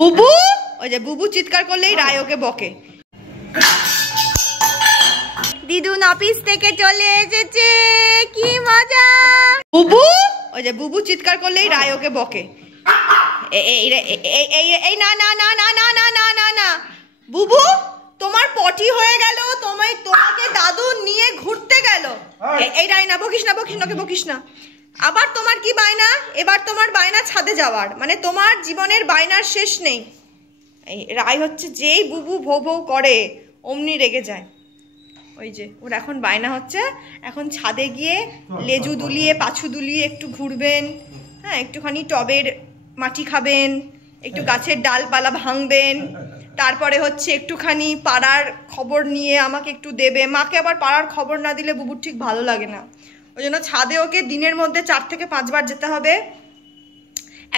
বুবু, ওই যে বুবু চিৎকার করলেই রায় ওকে বকে। দিদুন অফিস থেকে চলে এসেছে, কি মজা। বুবু, ওই যে বুবু চিৎকার করলেই রায় ওকে বকে। এই না না না না না না না না না বুবু, তোমার পটি হয়ে গেল, তোমাকে দাদু নিয়ে ঘুরতে গেল। এই রায় না, বকিস না বকিস না, ওকে বকিস না। আবার তোমার কি বায়না? এবার তোমার বায়না ছাদে যাওয়ার, মানে তোমার জীবনের বায়নার শেষ নেই। এই রায় হচ্ছে যেই বুবু ভৌ ভৌ করে অমনি রেগে যায়। ওই যে ওর এখন বায়না হচ্ছে, এখন ছাদে গিয়ে লেজু দুলিয়ে পাছু দুলিয়ে একটু ঘুরবেন, হ্যাঁ, একটুখানি টবের মাটি খাবেন, একটু গাছের ডালপালা ভাঙবেন, তারপরে হচ্ছে একটুখানি পাড়ার খবর নিয়ে আমাকে একটু দেবে। মাকে আবার পাড়ার খবর না দিলে বুবুর ঠিক ভালো লাগে না। ওই জন্য ছাদে ওকে দিনের মধ্যে 4 থেকে 5 বার যেতে হবে।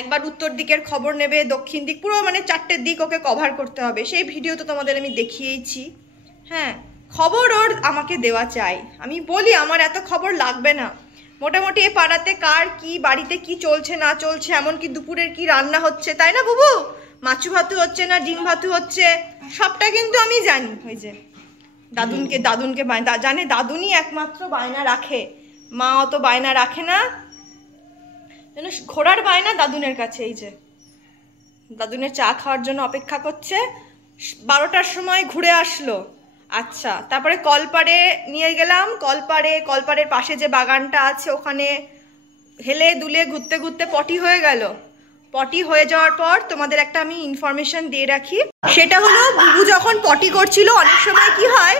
একবার উত্তর দিকের খবর নেবে, দক্ষিণ দিক, পুরো মানে 4টে দিক ওকে কভার করতে হবে। সেই ভিডিও তো তোমাদের আমি দেখিয়েইছি। হ্যাঁ, খবর ওর আমাকে দেওয়া চাই। আমি বলি আমার এত খবর লাগবে না, মোটামুটি এ পাড়াতে কার কি, বাড়িতে কি চলছে না চলছে, এমনকি দুপুরের কি রান্না হচ্ছে, তাই না বুবু? মাছু ভাতু হচ্ছে না ডিম ভাতু হচ্ছে, সবটা কিন্তু আমি জানি। ওই যে দাদুনকে জানে, দাদুনই একমাত্র বায়না রাখে, মা অত বায়না রাখে না। যেন ঘোড়ার বায়না দাদুনের কাছে। এই যে দাদুনের চা খাওয়ার জন্য অপেক্ষা করছে, 12টার সময় ঘুরে আসলো। আচ্ছা, তারপরে কলপাড়ে নিয়ে গেলাম, কলপাড়ের পাশে যে বাগানটা আছে ওখানে হেলে দুলে ঘুরতে ঘুরতে পটি হয়ে গেল। পটি হয়ে যাওয়ার পর তোমাদের একটা আমি ইনফরমেশন দিয়ে রাখি, সেটা হলো বুবু যখন পটি করছিল, অনেক সময় কি হয়,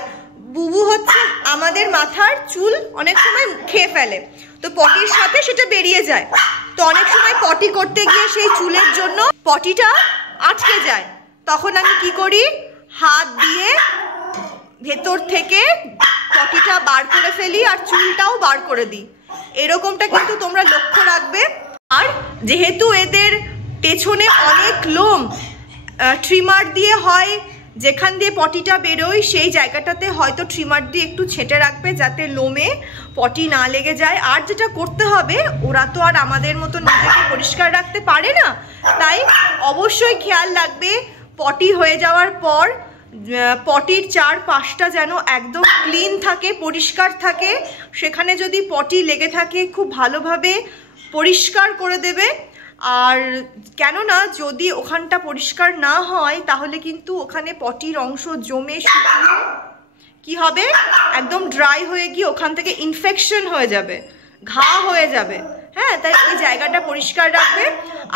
বুবু হচ্ছে আমাদের মাথার চুল অনেক সময় খেয়ে ফেলে, তো পটির সাথে সেটা বেরিয়ে যায়। তো অনেক সময় পটি করতে গিয়ে সেই চুলের জন্য পটিটা আটকে যায়। তখন আমি কি করি, হাত দিয়ে ভেতর থেকে পটিটা বার করে ফেলি আর চুলটাও বার করে দিই। এরকমটা কিন্তু তোমরা লক্ষ্য রাখবে। আর যেহেতু এদের পেছনে অনেক লোম, ট্রিমার দিয়ে হয়, যেখান দিয়ে পটিটা বেরোয় সেই জায়গাটাতে হয়তো ট্রিমার দিয়ে একটু ছেঁটে রাখবে যাতে লোমে পটি না লেগে যায়। আর যেটা করতে হবে, ওরা তো আর আমাদের মতো নিজেকে পরিষ্কার রাখতে পারে না, তাই অবশ্যই খেয়াল রাখবে পটি হয়ে যাওয়ার পর পটির 4 পাশটা যেন একদম ক্লিন থাকে, পরিষ্কার থাকে। সেখানে যদি পটি লেগে থাকে খুব ভালোভাবে পরিষ্কার করে দেবে। আর কেননা যদি ওখানটা পরিষ্কার না হয় তাহলে কিন্তু ওখানে পটির অংশ জমে শুকিয়ে কি হবে, একদম ড্রাই হয়ে গিয়ে ওখান থেকে ইনফেকশন হয়ে যাবে, ঘা হয়ে যাবে। হ্যাঁ, তাই এই জায়গাটা পরিষ্কার রাখবে।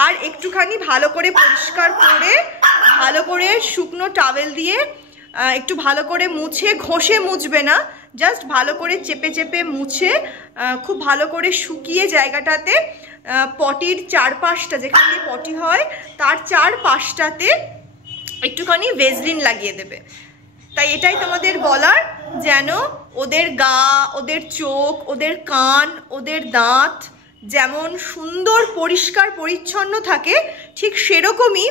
আর একটুখানি ভালো করে পরিষ্কার করে, ভালো করে শুকনো টাওয়েল দিয়ে একটু ভালো করে মুছে, ঘষে মুছবে না, জাস্ট ভালো করে চেপে চেপে মুছে খুব ভালো করে শুকিয়ে জায়গাটাতে পটির 4 পাশটা, যেখান দিয়ে পটি হয় তার 4 পাশটাতে একটুখানি ভেজলিন লাগিয়ে দেবে। তাই এটাই তোমাদের বলার, যেন ওদের গা, ওদের চোখ, ওদের কান, ওদের দাঁত যেমন সুন্দর পরিষ্কার পরিচ্ছন্ন থাকে, ঠিক সেরকমই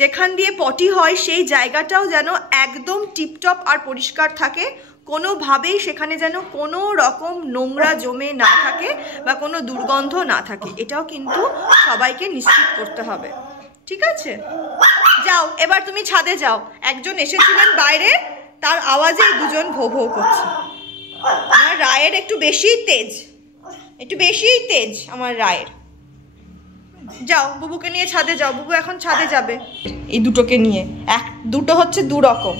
যেখান দিয়ে পটি হয় সেই জায়গাটাও যেন একদম টিপটপ আর পরিষ্কার থাকে। কোনোভাবেই সেখানে যেন কোনো রকম নোংরা জমে না থাকে বা কোনো দুর্গন্ধ না থাকে, এটাও কিন্তু সবাইকে নিশ্চিত করতে হবে। ঠিক আছে, যাও এবার তুমি ছাদে যাও। একজন এসেছিলেন বাইরে, তার আওয়াজে দুজন ভো ভো করছে। আমার রায়ের একটু বেশিই তেজ আমার রায়ের। যাও বুবুকে নিয়ে ছাদে যাও, বুবু এখন ছাদে যাবে এই দুটোকে নিয়ে। দুটো হচ্ছে 2 রকম।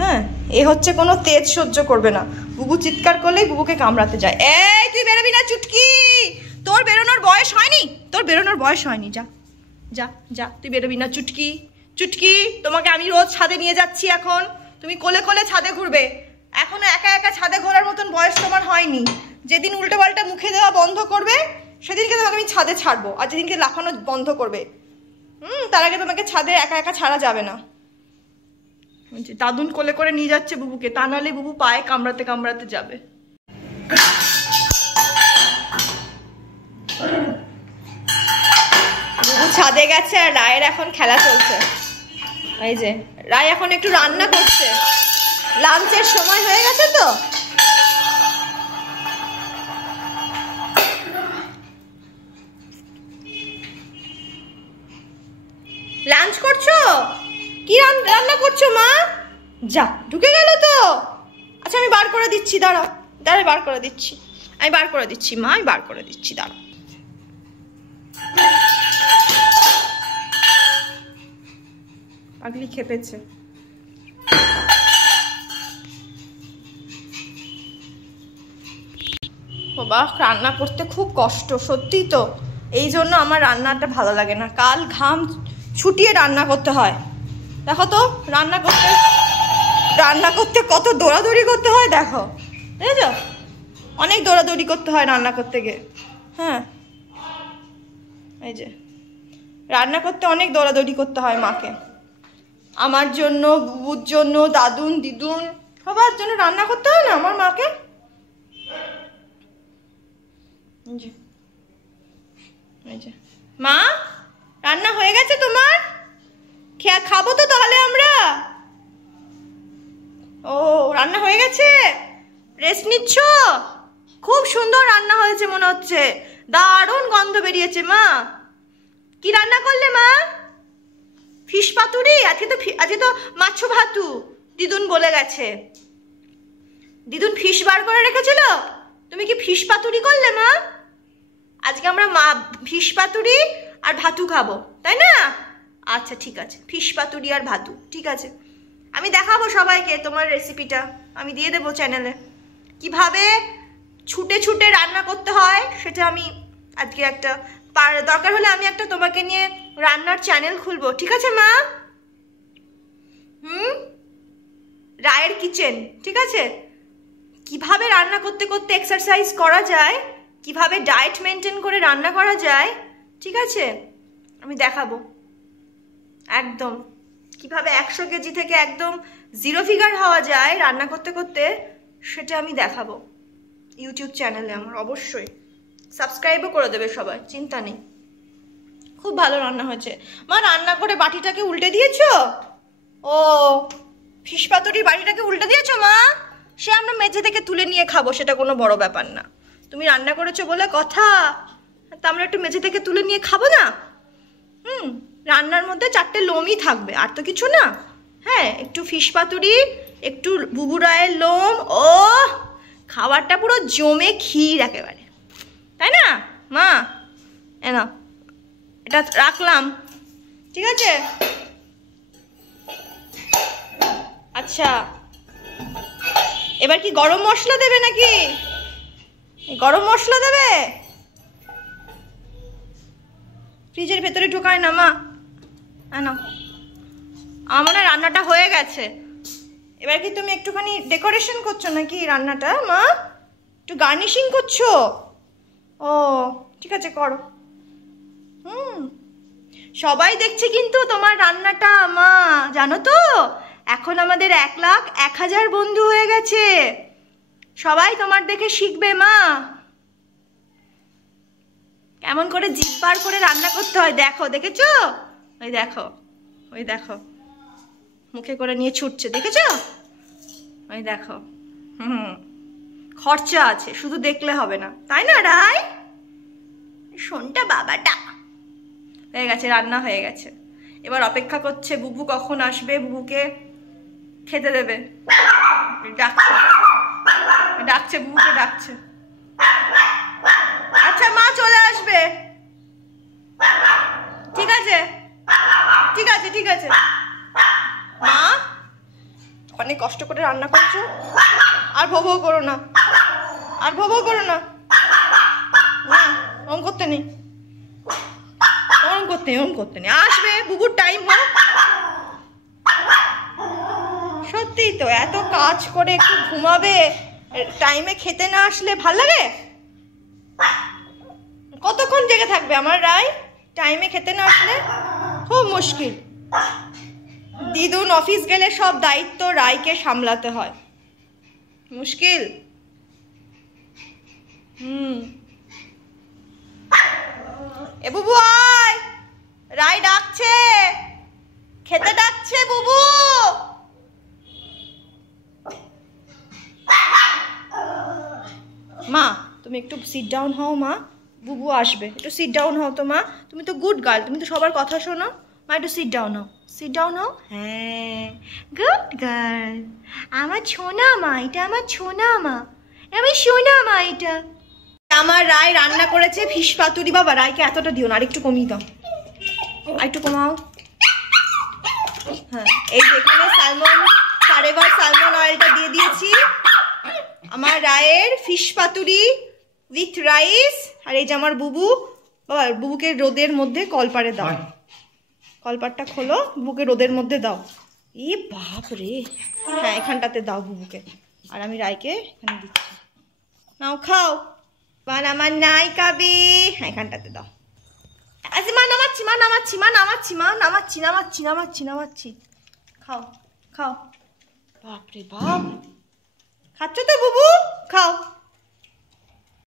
হ্যাঁ, এ হচ্ছে কোনো তেজ সহ্য করবে না, বুবু চিৎকার করলেই বুবুকে কামড়াতে যায়। এই তুই বেরোবি না চুটকি, তোর বেরোনোর বয়স হয়নি, যা যা যা, তুই বেরোবি না চুটকি। তোমাকে আমি রোজ ছাদে নিয়ে যাচ্ছি, এখন তুমি কোলে কোলে ছাদে ঘুরবে। এখনো একা একা ছাদে ঘোরার মতন বয়স তোমার হয়নি। যেদিন উল্টো পাল্টা মুখে দেওয়া বন্ধ করবে সেদিনকে তোমাকে আমি ছাদে ছাড়বো, আর যেদিনকে লাফানো বন্ধ করবে তার আগে তোমাকে ছাদে একা একা ছাড়া যাবে না। দাদুন কোলে করে নিয়ে যাচ্ছে বুবুকে, তা নাহলে বুবু পায়ে কামড়াতে কামড়াতে যাবে। বুবু ছাদে গেছে আর রায়ের এখন খেলা চলছে। এই যে রায় এখন একটু রান্না করছে, লাঞ্চের সময় হয়ে গেছে তো। লাঞ্চ করছো? কি রান্না করছো মা? যা, ঢুকে গেল তো। আচ্ছা আমি বার করে দিচ্ছি, দাঁড়াও দাঁড়াও, বার করে দিচ্ছি, আমি বার করে দিচ্ছি মা, আমি বার করে দিচ্ছি, দাঁড়াও। পাগলি খেপেছে। বাবা, রান্না করতে খুব কষ্ট, সত্যি তো। এই জন্য আমার রান্নাটা ভালো লাগে না। কাল ঘাম ছুটিয়ে রান্না করতে হয়। দেখো তো রান্না করতে কত দৌড়াদৌড়ি করতে হয়, দেখো, বুঝেছ? অনেক দৌড়াদৌড়ি করতে হয় রান্না করতে গিয়ে। হ্যাঁ, এই যে রান্না করতে অনেক দৌড়াদৌড়ি করতে হয় মাকে। আমার জন্য, বুবুর জন্য, দাদুন দিদুন সবার জন্য রান্না করতে হয় না আমার মাকে। মা, রান্না হয়ে গেছে তোমার? খাবো তো তাহলে আমরা। ও, রান্না হয়ে গেছে, রেস্ট নিচ্ছ? খুব সুন্দর রান্না হয়েছে মনে হচ্ছে, দারুণ গন্ধ বেরিয়েছে। মা, কি রান্না করলে মা? ফিশ পাতুরি? আজকে তো মাছ ভাতু দিদুন বলে গেছে। দিদুন ফিশ বার করে রেখেছিল, তুমি কি ফিশ পাতুরি করলে মা? আজকে আমরা ফিশ পাতুরি আর ভাতু খাবো, তাই না? আচ্ছা ঠিক আছে, ফিশ পাতুরি আর ভাতু, ঠিক আছে। আমি দেখাবো সবাইকে তোমার রেসিপিটা, আমি দিয়ে দেবো চ্যানেলে। কিভাবে ছুটে ছুটে রান্না করতে হয় সেটা আমি আজকে একটা, দরকার হলে আমি একটা তোমাকে নিয়ে রান্নার চ্যানেল খুলবো, ঠিক আছে মা? রায়ের কিচেন, ঠিক আছে? কিভাবে রান্না করতে করতে এক্সারসাইজ করা যায়, কিভাবে ডায়েট মেনটেন করে রান্না করা যায়, ঠিক আছে, আমি দেখাবো একদম। কিভাবে 100 কেজি থেকে একদম 0 ফিগার হওয়া যায় রান্না করতে করতে, সেটা আমি দেখাবো ইউটিউব চ্যানেলে আমার। অবশ্যই সাবস্ক্রাইবও করে দেবে সবাই, চিন্তা নেই। খুব ভালো রান্না হয়েছে মা। রান্না করে বাটিটাকে উল্টে দিয়েছো? ও, ফিশ পাতুরির বাটিটাকে উল্টে দিয়েছো মা? সে আমরা মেঝে থেকে তুলে নিয়ে খাবো, সেটা কোনো বড় ব্যাপার না। তুমি রান্না করেছো বলে কথা, তা আমরা একটু মেঝে থেকে তুলে নিয়ে খাবো না? রান্নার মধ্যে 4টে লোমই থাকবে, আর তো কিছু না। হ্যাঁ, একটু ফিশ পাতুরি, একটু বুবু রায়ের লোম, ও খাবারটা পুরো জমে ক্ষীর একেবারে, তাই না মা? না, এটা রাখলাম, ঠিক আছে? আচ্ছা, এবার কি গরম মশলা দেবে নাকি? গরম মশলা দেবে? ফ্রিজের ভেতরে ঢোকায় না মা। না, আমার রান্নাটা হয়ে গেছে। এবার কি তুমি একটুখানি ডেকোরেশন করছো নাকি রান্নাটা মা? একটু গার্নিশিং করছো? ও ঠিক আছে, করো। সবাই দেখছে কিন্তু তোমার রান্নাটা মা, জানো তো? এখন আমাদের 1,01,000 বন্ধু হয়ে গেছে। সবাই তোমার দেখে শিখবে মা, কেমন করে জিভ বার করে রান্না করতে হয়। দেখো, দেখেছো? ওই দেখো, ওই দেখো, মুখে করে নিয়ে ছুটছে, দেখেছো? ওই দেখো। খরচা আছে, শুধু দেখলে হবে না, তাই না রায়? শোনটা বাবাটা হয়ে গেছে, রান্না হয়ে গেছে। এবার অপেক্ষা করছে বুবু কখন আসবে, বুবুকে খেতে দেবে। ডাকছে ডাকছে, বুবুকে ডাকছে। আচ্ছা মা চলে আসবে, ঠিক আছে ঠিক আছে ঠিক আছে। মা, অনেক কষ্ট করে রান্না করছো, আর ভো ভো করো না, আর ভো ভো করো না। না, ওম করতে নেই, ওম করতে নেই। আসবে, বুবুর টাইম হোক। সত্যি তো, এত কাজ করে একটু ঘুমাবে, টাইমে খেতে না আসলে ভাল লাগে? কতক্ষণ জেগে থাকবে আমার রায় টাইমে খেতে না আসলে? খুব মুশকিল। দিদুন অফিস গেলে সব দায়িত্ব রায়কে সামলাতে হয়, মুশকিল। এ বুবু আয়, রায় ডাকছে, খেতে ডাকছে বুবু। মা তুমি একটু সিট ডাউন হও মা, বুবু আসবে, একটু সিট ডাউন হও তো মা। তুমি তো গুড গার্ল, তুমি তো সবার কথা শোনো, মা একটু সিট ডাউন হও, সিট ডাউন হও। হ্যাঁ, গুড গার্ল। আমার সোনা মা, এটা আমার সোনা মা, আমি সোনা মা এটা। আমার রায় রান্না করেছে ফিশ পাতুরি। বাবা রায়কে এতটা দিও না, আরেকটু কমিয়ে দাও, আরেকটু কমাও। হ্যাঁ, এই যেখানে সালমন ফরএভার সালমন অয়েলটা দিয়ে দিয়েছি। আমার রায়ের ফিশ পাতুরি উইথ রাইস। আর এই যে আমার বুবু। বাবা বুবুকে রোদের মধ্যে কলপারে দাও, কলপারটা খোলো, বুবুকে রোদের মধ্যে দাও। ই বাপ রে। হ্যাঁ, এখানটাতে দাও বুবুকে, আর আমি রায়কে এখানে দিচ্ছি। নাও খাও। বান আমার নাই কাবি। হ্যাঁ, এখানটাতে দাও। আচ্ছা মা নামাচ্ছি, মা নামাচ্ছি, মা নামাচ্ছি, মা নামাচ্ছি, নামাচ্ছি, নামাচ্ছি, নামাচ্ছি। খাও খাও। বাপরে বাপ, খাচ্ছ তো বুবু? খাও।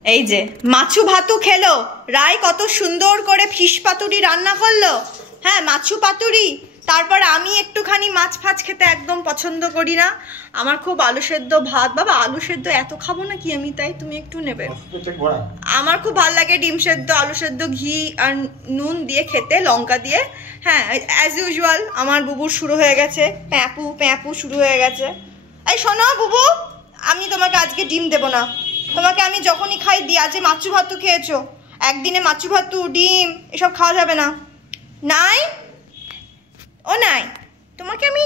এই যে মাছু ভাতু খেলো। রায় কত সুন্দর করে ফিশ পাতুরি রান্না করলো। হ্যাঁ, মাছু পাতুরি। তারপর আমি একটুখানি মাছ ফাছ খেতে একদম পছন্দ করি না। আমার খুব আলু সেদ্ধ ভাত। বাবা আলু সেদ্ধ এত খাবো না কি আমি, তাই তুমি একটু নেবে। আমার খুব ভালো লাগে ডিম সেদ্ধ, আলু সেদ্ধ, ঘি আর নুন দিয়ে খেতে, লঙ্কা দিয়ে। হ্যাঁ, অ্যাজ ইউজুয়াল আমার বুবুর শুরু হয়ে গেছে প্যাপু প্যাপু শুরু হয়ে গেছে। এই শোনো বুবু, আমি তোমাকে আজকে ডিম দেবো না। তোমাকে আমি যখনই খাই দিই। আজ মাছু ভাতু খেয়েছো, একদিনে মাছু ভাতু ডিম এসব খাওয়া যাবে না। নাই ও নাই, তোমাকে আমি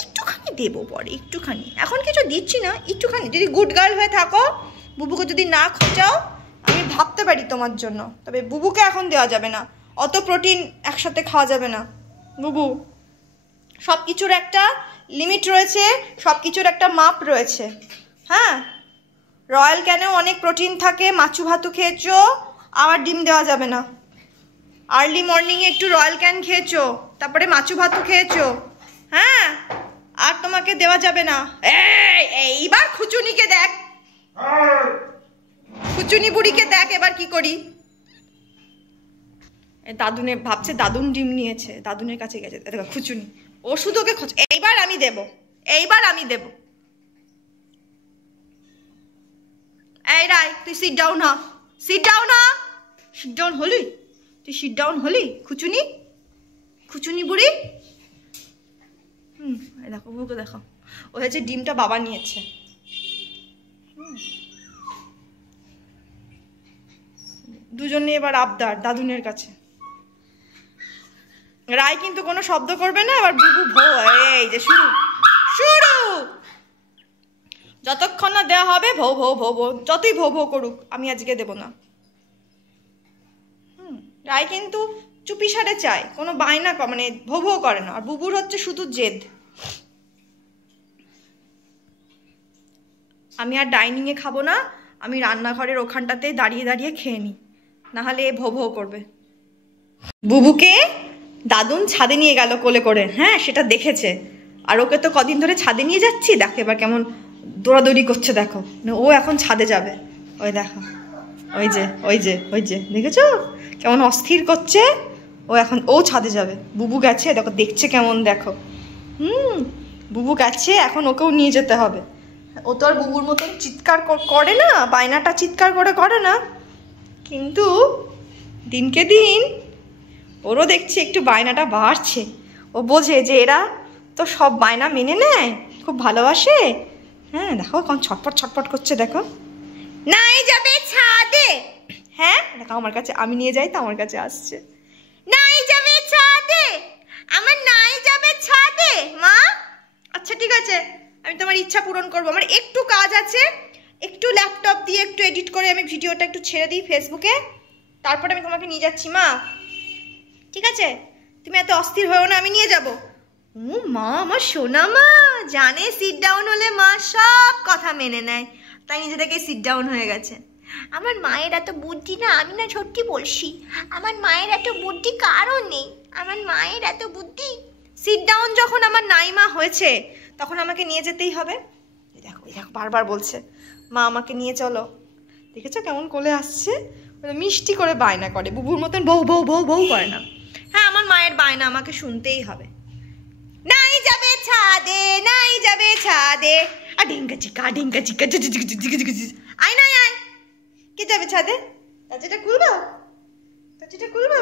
একটুখানি দেবো পরে, একটুখানি। এখন কিছু দিচ্ছি না, একটুখানি। যদি গুড গার্ল হয়ে থাকো, বুবুকে যদি না খোঁচাও, আমি ভাবতে পারি তোমার জন্য। তবে বুবুকে এখন দেওয়া যাবে না, অত প্রোটিন একসাথে খাওয়া যাবে না। বুবু, সব কিছুর একটা লিমিট রয়েছে, সব কিছুর একটা মাপ রয়েছে। হ্যাঁ, রয়্যাল ক্যানেও অনেক প্রোটিন থাকে। মাছু ভাতু খেয়েছো, আবার ডিম দেওয়া যাবে না। আর্লি মর্নিংয়ে একটু রয়্যাল ক্যান খেয়েছো, তারপরে মাছু ভাতু খেয়েছো। হ্যাঁ, আর তোমাকে দেওয়া যাবে না। এইবার খুচুনিকে দেখ, খুচুনি বুড়িকে দেখ এবার কি করি। দাদুনে ভাবছে দাদুন ডিম নিয়েছে, দাদুনের কাছে গেছে। দেখো খুচুনি, ও শুধু ওকে খোঁজ। এইবার আমি দেব, এইবার আমি দেব। এই রাই, তুই সিট ডাউন হ, সিট ডাউন হ। সিট ডাউন হলি? তুই সিট ডাউন হলি? খুচুনি, খুচুনি বুড়ি। দেখো বুকে দেখো, ও হচ্ছে ডিমটা বাবা নিয়েছে। দুজনে এবার আবদার দাদুনের কাছে। রায় কিন্তু কোনো শব্দ করবে না। এবার বুবু ভো। এই যে শুরু শুরু। যতক্ষণ না দেওয়া হবে ভো ভো ভো ভো, যতই ভো ভো করুক, আমি আজকে দেব না। রায় কিন্তু চুপি সারে চায়, কোনো বায়না মানে ভো ভো করে না। আর বুবুর হচ্ছে শুধু জেদ। আমি আর ডাইনিংয়ে খাবো না, আমি রান্নাঘরের ওখানটাতেই দাঁড়িয়ে দাঁড়িয়ে খেয়ে নিই, নাহলে এ ভো ভো করবে। বুবুকে দাদুন ছাদে নিয়ে গেল কোলে করে। হ্যাঁ, সেটা দেখেছে। আর ওকে তো কদিন ধরে ছাদে নিয়ে যাচ্ছি। দেখো এবার কেমন দৌড়াদৌড়ি করছে, দেখো। ও এখন ছাদে যাবে। ওই দেখো, ওই যে ওই যে ওই যে, দেখেছো কেমন অস্থির করছে। ও এখন ও ছাদে যাবে। বুবু গেছে, দেখো দেখছে কেমন, দেখো। বুবু গেছে, এখন ওকেও নিয়ে যেতে হবে। ও তো আর বুবুর মতন চিৎকার করে না, বায়নাটা চিৎকার করে করে না, কিন্তু দিনকে দিন ওরও দেখছি একটু বায়নাটা বাড়ছে। ও বোঝে যে এরা তো সব বায়না মেনে নেয়, খুব ভালোবাসে। হ্যাঁ, দেখো কেমন ছটপট ছটপট করছে, দেখো। নাই যাবে ছাদে। হ্যাঁ দেখো, আমার কাছে, আমি নিয়ে যাই তো আমার কাছে আসছে। নাই যাবে ছাদে, আমার নাই যাবে ছাদে। মা আচ্ছা ঠিক আছে, আমি তোমার ইচ্ছা পূরণ করবো। আমার একটু কাজ আছে, একটু ল্যাপটপ দিয়ে একটু এডিট করে আমি ভিডিওটা একটু ছেড়ে দিই ফেসবুকে, তারপরে আমি তোমাকে নিয়ে যাচ্ছি। মা ঠিক আছে, তুমি এত অস্থির হয়েও না, আমি নিয়ে যাবো। ও মা, আমার সোনা মা জানে সিট ডাউন হলে মা সব কথা মেনে নেয়, তাই নিজে থেকে সিট ডাউন হয়ে গেছে। আমার মায়ের এত বুদ্ধি না, আমি না সত্যি বলছি, আমার মায়ের এত বুদ্ধি কারও নেই। আমার মায়ের এত বুদ্ধি। সিট ডাউন যখন আমার নাইমা হয়েছে, তখন আমাকে নিয়ে যেতেই হবে। দেখো দেখো, বারবার বলছে মা আমাকে নিয়ে চলো। দেখেছো কেমন কোলে আসছে, মিষ্টি করে বায়না করে, বুবুর মতন বউ বউ বউ বউ করে না। হ্যাঁ, আমার মায়ের বায়না আমাকে শুনতেই হবে। নাই যাবে ছাদে, নাই যাবে ছাদে। আর ডিঙ্কা চিকা ডিঙ্কা চিকা, আয় নাই আয়। কে যাবে ছাদে? দরজাটা খুলবো, দরজাটা খুলবো।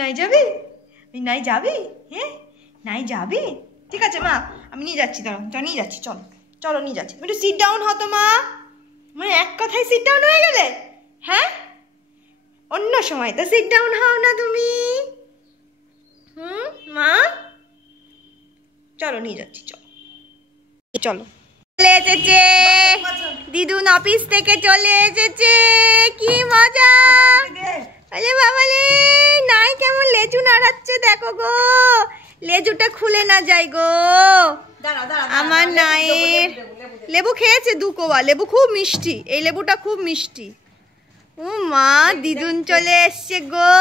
নাই যাবি, নাই যাবি, হ্যাঁ নাই যাবি, ঠিক আছে মা আমি নিয়ে যাচ্ছি, দাঁড়াও নিয়ে যাচ্ছি, চলো চলো নিয়ে যাচ্ছি। একটু সিট ডাউন হতো মা, মানে এক কথায় সিট ডাউন হয়ে গেলে, হ্যাঁ অন্য সময় তো সিট ডাউন হও না তুমি। মা চলো নিয়ে যাচ্ছি, চলো চলো। চলে এসেছে দিদুন, অফিস থেকে চলে এসেছে, কি মজা। আরে বাবালে, নাই কেমন লেজু নাড়াচ্ছে দেখো গো, লেজুটা খুলে না যায় গো আমার নাইয়ের। লেবু খেয়েছে 2 কোয়া, লেবু খুব মিষ্টি, এই লেবুটা খুব মিষ্টি। ও মা দিদুন চলে এসছে গো।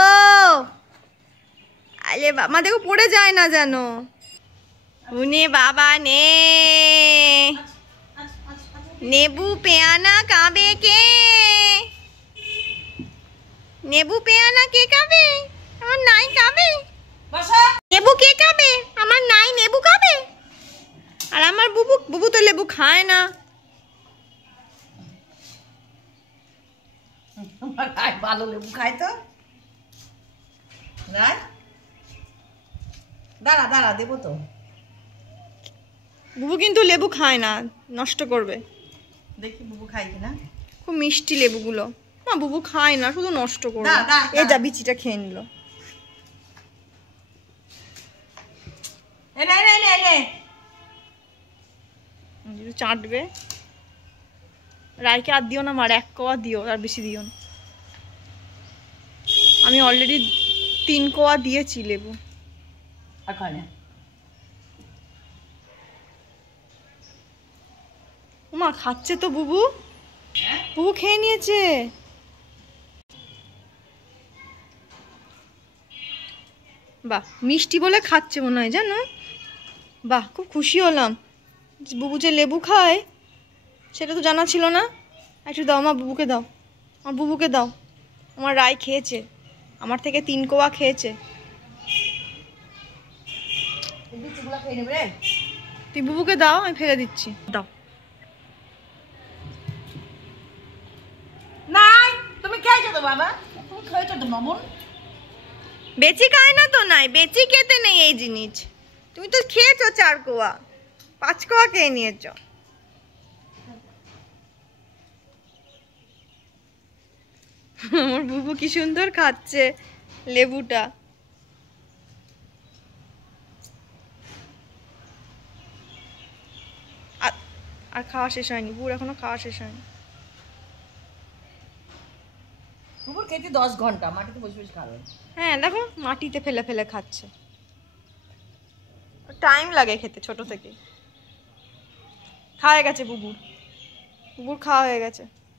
আরে বাবা দেখো পড়ে যায় না যেন। উনে বাবা নে, নেবু পেয়ানা খাবে কে, নেবু পেয়ানা কে খাবে, আমার নাই খাবে। নেবু কে খাবে, আমার নাই নেবু খাবে। আর আমার বুবু, বুবু তো লেবু খায় না। ভালো লেবু খায় তো। দাঁড়া দাঁড়া দেবো তো। বুবু কিন্তু লেবু খায় না, নষ্ট করবে। দেখি বুবু খাই কিনা। খুব মিষ্টি লেবুগুলো, না বুবু খায় না, শুধু নষ্ট করবে। এই যা বিচিটা খেয়ে নিল। চাটবে। রায়কে আর দিও না মার, 1 কোয়া দিও, আর বেশি দিও না। আমি অলরেডি 3 কোয়া দিয়েছি লেবু। মা খাচ্ছে তো বুবু, বুবু খেয়ে নিয়েছে। বাহ মিষ্টি বলে খাচ্ছে মনে হয় জানো। বাহ খুব খুশি হলাম, বুবু যে লেবু খায় সেটা তো জানা ছিল না। একটু দাও মা, বুবুকে দাও, আমার বুবুকে দাও। আমার রায় খেয়েছে, আমার থেকে 3 কোয়া খেয়েছে। তুই বুবুকে দাও, আমি ফেলে দিচ্ছি, দাও। নাই তুমি খেয়েছো তো বাবা, তুমি খেয়েছো তো মামুন। বেচি খায় না তো, নাই বেচি খেতে নেই এই জিনিস। তুমি তো খেয়েছো 4 কোয়া, 5 কোয়া খেয়ে নিয়েছ। আমার বুবু কি সুন্দর খাচ্ছে লেবুটা। আর খাওয়া শেষ হয়নি, বুবুর এখনো খাওয়া শেষ হয়নি। বুবুর খেতে 10 ঘন্টা, মাটিতে বসে বসে খাবে। হ্যাঁ দেখো মাটিতে ফেলে ফেলে খাচ্ছে, টাইম লাগে খেতে ছোট থেকে। খাওয়া হয়ে গেছে বুবুর, বুবুর খাওয়া হয়ে গেছে।